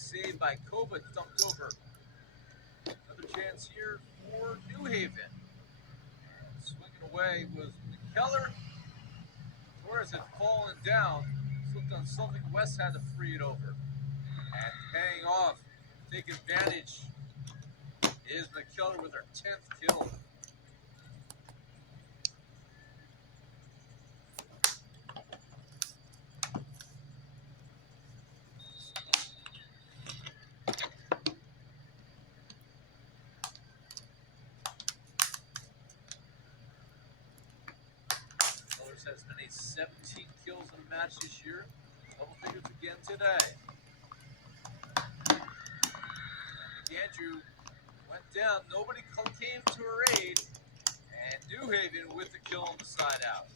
save by Kova, dumped over. Another chance here for New Haven. And swinging away was McKellar. Torres had fallen down, slipped on something. West had to free it over. And paying off, take advantage, is McKellar with her 10th kill. Has many 17 kills in a match this year. Double figures again today. And Andrew went down. Nobody came to her aid. And New Haven with the kill on the side out.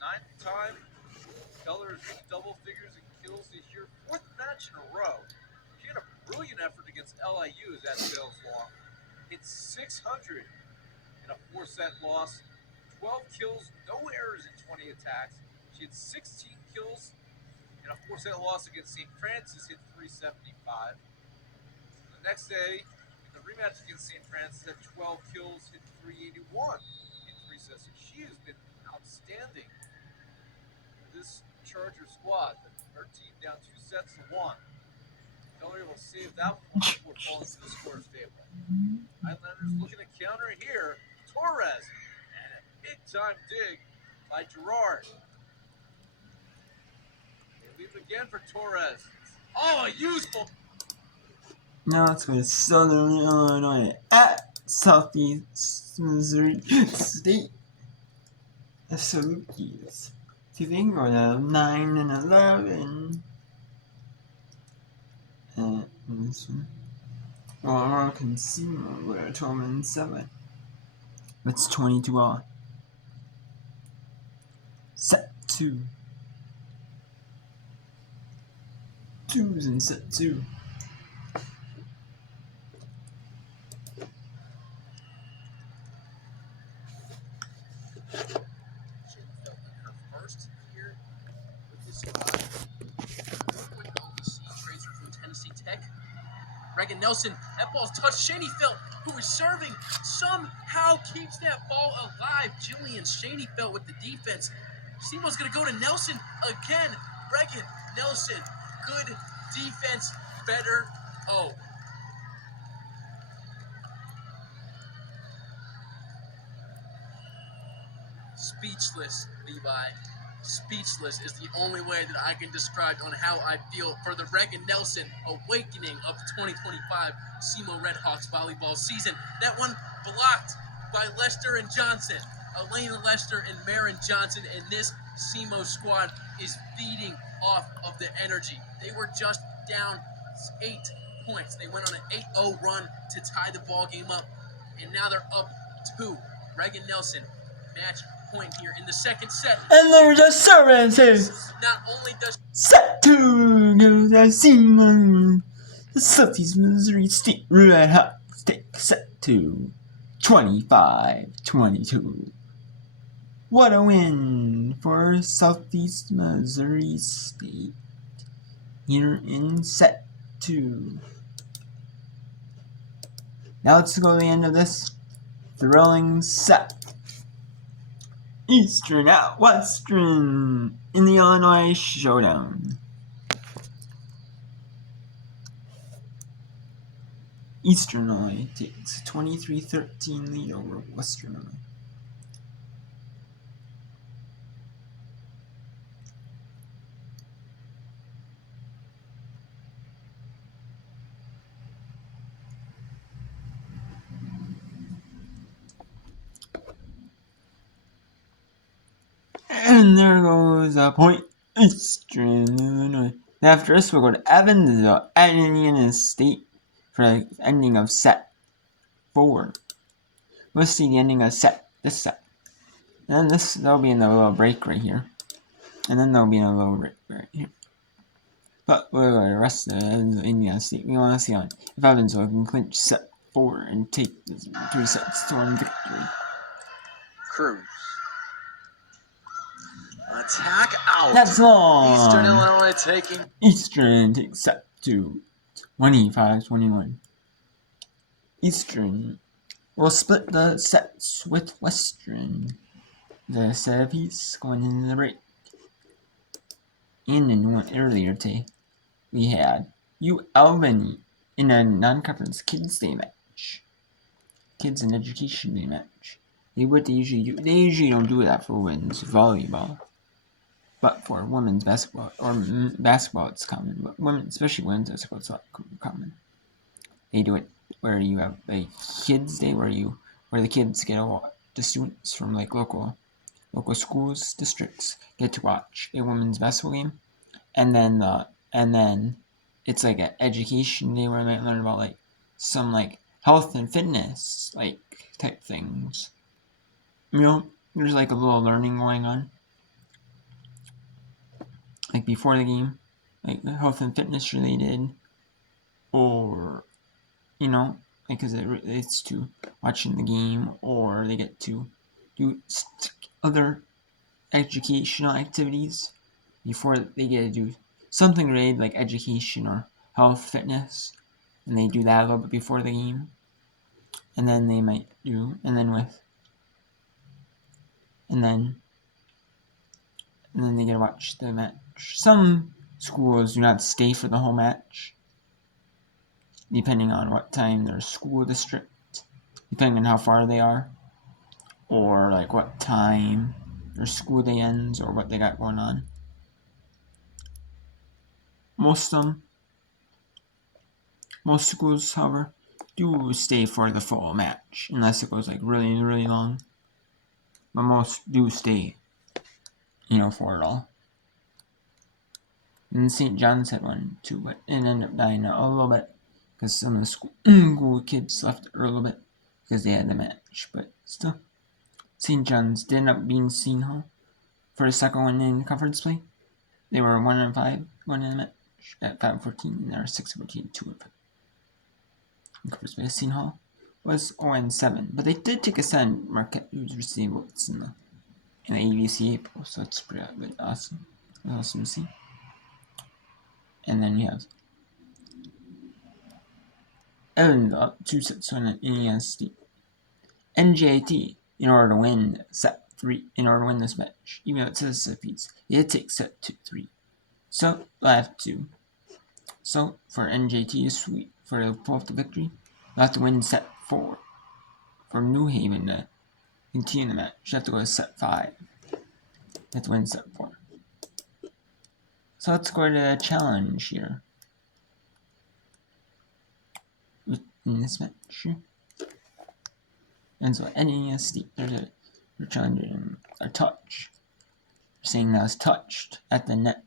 Ninth time. Keller has reached double figures in kills this year. Fourth match in a row. She had a brilliant effort against LIU as that sails long. Hit 600 in a 4-set loss, 12 kills, no errors in 20 attacks. She had 16 kills in a 4-set loss against St. Francis, hit 375. The next day, in the rematch against St. Francis, had 12 kills, hit 381 in 3 sets. So she has been outstanding for this Charger squad. Her team down 2 sets to 1. Keller will save that one before falling to the scorer's table. Highlanders looking to counter here. Torres. And a big-time dig by Gerard. They leave again for Torres. Oh, a useful. Now let's go to Southern Illinois at Southeast Missouri State. The Salukis. See, they can go to 9 and 11. And this one. Well, Consumer, we're 12 and 7. That's 22 all. Set 2. Twos in set 2. First here with this squad. Transfer from Tennessee Tech. Reagan Nelson, that ball's touched. Shaneyfelt, who is serving, somehow keeps that ball alive. Jillian Shaneyfelt with the defense. Simo's going to go to Nelson again. Reagan Nelson, good defense, better. Oh. Speechless, Levi. Speechless is the only way that I can describe on how I feel for the Reagan Nelson awakening of the 2025 SEMO Redhawks volleyball season. That one blocked by Lester and Johnson. Elena Lester and Marin Johnson, and this SEMO squad is feeding off of the energy. They were just down 8 points. They went on an 8-0 run to tie the ball game up, and now they're up 2. Reagan Nelson, match point here in the second set. And there's a services. Not only does set 2 goes to Simon. The Southeast Missouri State Redhawks take set 2, 25-22. What a win for Southeast Missouri State here in set 2. Now let's go to the end of this thrilling set. Eastern at Western in the Illinois Showdown. Eastern Illinois takes 23-13 lead over Western Illinois. And there goes a point. Eastern Illinois. After this, we'll go to Evansville at Indiana State for the ending of set 4. We'll see the ending of this set. And then there'll be a little break right here. And then there'll be a little break right here. But we'll go to the rest of Indiana State. We want to see if Evansville can clinch set 4 and take this 3 sets to 1 victory. Cruz. Attack out. That's long. Eastern Illinois taking. Eastern takes set to 25-21. Eastern will split the sets with Western. The set apiece going into the break. And in one earlier today, we had Albany in a non-conference Kids Day match. Kids and Education Day match. They usually do. They usually don't do that for women's volleyball, but for women's basketball or basketball, it's common. But women, especially women's basketball, it's not common. They do it where you have a Kids Day where the kids get the students from like local schools, districts get to watch a women's basketball game, and then it's like an education day where they might learn about like some like health and fitness like type things. There's like a little learning going on, like before the game, like health and fitness related, or because it relates to watching the game, or they get to do other educational activities before they get to do something related like education or health, fitness, and they do that a little bit before the game, and then they might do, and then they get to watch the match. Some schools do not stay for the whole match, depending on what time their school district, depending on how far they are, or like what time their school day ends, or what they got going on. Most schools, however, do stay for the full match, unless it goes like really, really long. But most do stay, for it all. And St. John's had one too, but it ended up dying out a little bit because some of the school kids left a little bit because they had the match. But still, St. John's did end up being Seton Hall for the second one in conference play. They were 1-5 going in the match at 5-14, and they were 6-14, 2-5. In conference play, Seton Hall was 0-7, but they did take a stand. Marquette was receiving votes in the ABCA poll, so that's pretty good. Awesome to see. And then you have Evans up 2-6 on Indiana State. NJT, in order to win set 3, in order to win this match, even though it says set piece, you had to take set 2-3. So they'll have to. So for NJT to sweep for the pull off the victory, they'll have to win set 4. For New Haven to continue the match, you have to go to set 5. You have to win set 4. So let's go to the challenge here. In this match. And so NES State, they're challenging a touch. They're saying that was touched at the net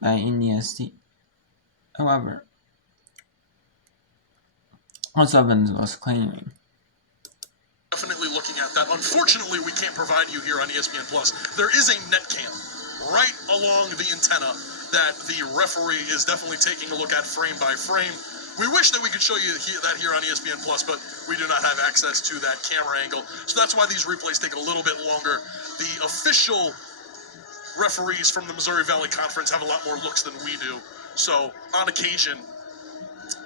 by Indiana State. However, also Evans was claiming. Definitely looking at that. Unfortunately, we can't provide you here on ESPN Plus. There is a net cam right along the antenna that the referee is definitely taking a look at frame by frame. We wish that we could show you that here on ESPN Plus, but we do not have access to that camera angle. So that's why these replays take a little bit longer. The official referees from the Missouri Valley Conference have a lot more looks than we do. So on occasion,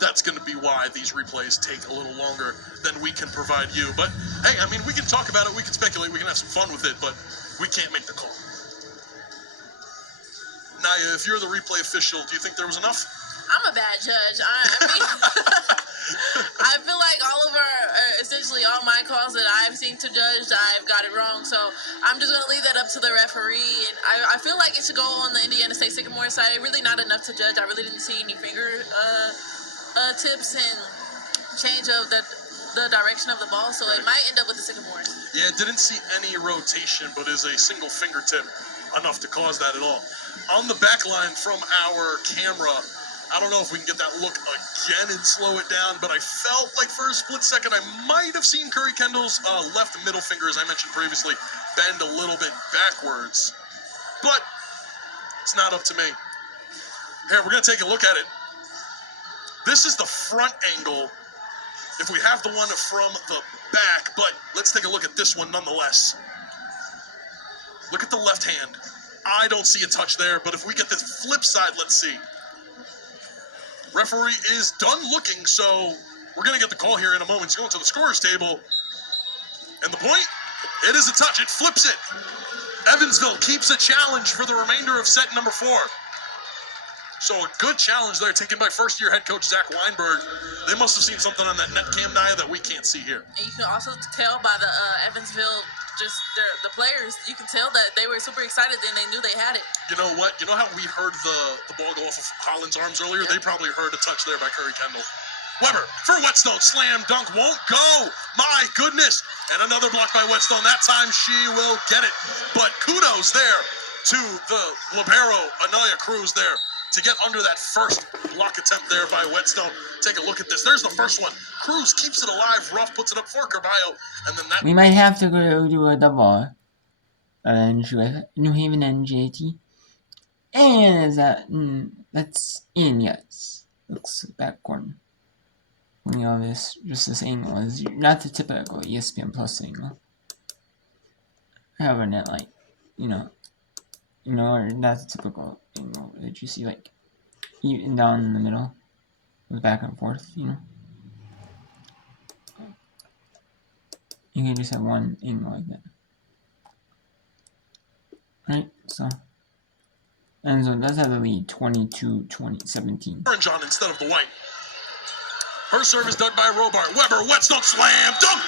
that's going to be why these replays take a little longer than we can provide you. But hey, I mean, we can talk about it, we can speculate, we can have some fun with it, but we can't make the call. Naya, if you're the replay official, do you think there was enough? I'm a bad judge. I mean, I feel like essentially all my calls that I've seen to judge, I've got it wrong. So I'm just going to leave that up to the referee. And I feel like it should go on the Indiana State Sycamore side. Really not enough to judge. I really didn't see any finger tips and change of the direction of the ball. So it might end up with the Sycamores. Yeah, didn't see any rotation, but is a single fingertip enough to cause that at all. On the back line from our camera, I don't know if we can get that look again and slow it down, but I felt like for a split second I might have seen Curry Kendall's left middle finger, as I mentioned previously, bend a little bit backwards. But it's not up to me. Here, we're going to take a look at it. This is the front angle if we have the one from the back, but let's take a look at this one nonetheless. Look at the left hand. I don't see a touch there, but if we get this flip side, let's see. Referee is done looking, so we're going to get the call here in a moment. He's going to the scorer's table. And the point, it is a touch. It flips it. Evansville keeps a challenge for the remainder of set number 4. So a good challenge there taken by first-year head coach Zach Weinberg. They must have seen something on that net cam, Nia, that we can't see here. And you can also tell by the Evansville, just the players, you can tell that they were super excited and they knew they had it. You know what? You know how we heard the ball go off of Holland's arms earlier? Yep. They probably heard a touch there by Curry Kendall. Weber for Whetstone. Slam dunk won't go. My goodness. And another block by Whetstone. That time she will get it. But kudos there to the libero, Anaya Cruz there, to get under that first block attempt there by Whetstone. Take a look at this. There's the first one. Cruz keeps it alive. Ruff puts it up for Carballo. And then that... We might have to go do a double avenge with New Haven NJT. And is that... that's in, yes. Looks back corner. You know, this, just this angle is not the typical ESPN Plus angle. However, not like, or not the typical angle that you see, like, even down in the middle, goes back and forth, You can just have one angle like that. Right, so. And so does have the lead 22-17. Orange on instead of the white. Her serve is dug by Robart. Weber, Whetstone, slam, dunk!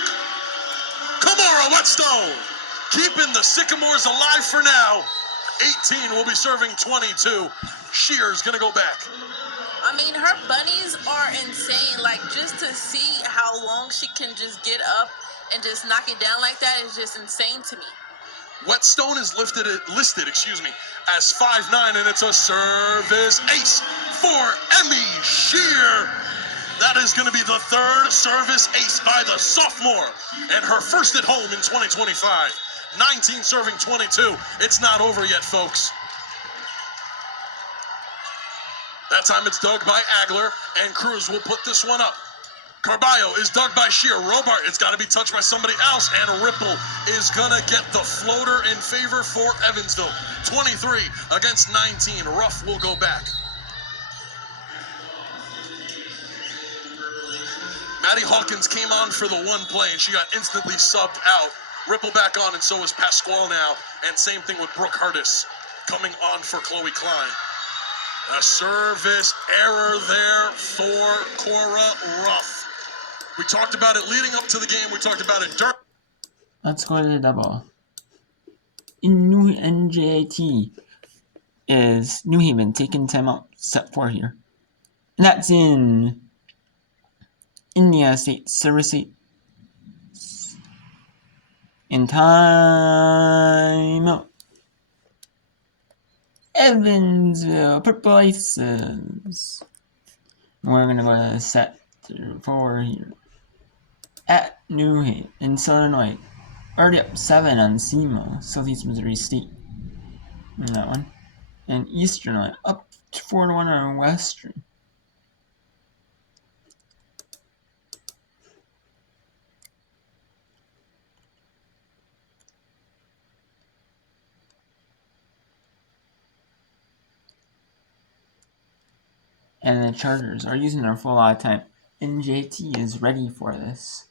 Kamara Whetstone, keeping the Sycamores alive for now. 18 will be serving 22. Shear's gonna go back. I mean, her bunnies are insane. Like, just to see how long she can just get up and just knock it down like that is just insane to me. Whetstone is listed, as 5'9", and it's a service ace for Emmy Shear. That is going to be the third service ace by the sophomore, and her first at home in 2025. 19 serving 22. It's not over yet, folks. That time it's dug by Agler, and Cruz will put this one up. Carballo is dug by Shear. Robart, it's got to be touched by somebody else, and Ripple is going to get the floater in favor for Evansville. 23 against 19. Ruff will go back. Maddie Hawkins came on for the one play, and she got instantly subbed out. Ripple back on, and so is Pasquale now. And same thing with Brooke Hurtis coming on for Chloe Klein. A service error there for Cora Ruff. We talked about it leading up to the game. We talked about it during. Let's go to the double. In New NJT is New Haven taking timeout set 4 here. And that's in Indiana State service 8. In timeout. Evansville Purple Aces. We're gonna go to set 4 here. At New Haven in Southern Illinois. Already up 7 on SEMO, Southeast Missouri State. In that one. And Eastern Illinois up 4-1 on Western. And the Chargers are using their full lot of time. NJT is ready for this.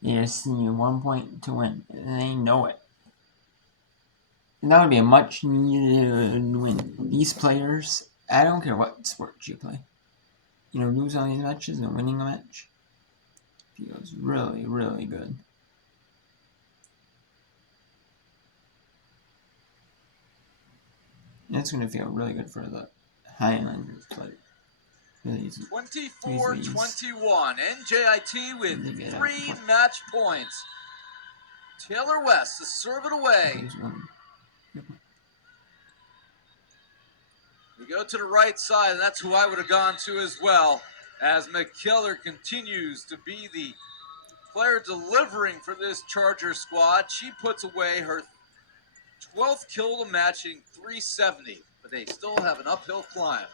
They just need 1 point to win, and they know it. And that would be a much needed win. These players, I don't care what sport you play, losing all these matches and winning a match feels really, really good. And it's going to feel really good for the Highlanders players. 24-21, NJIT with 3 match points. Taylor West to serve it away. We go to the right side, and that's who I would have gone to as well, as McKellar continues to be the player delivering for this Charger squad. She puts away her 12th kill of the match in 370, but they still have an uphill climb.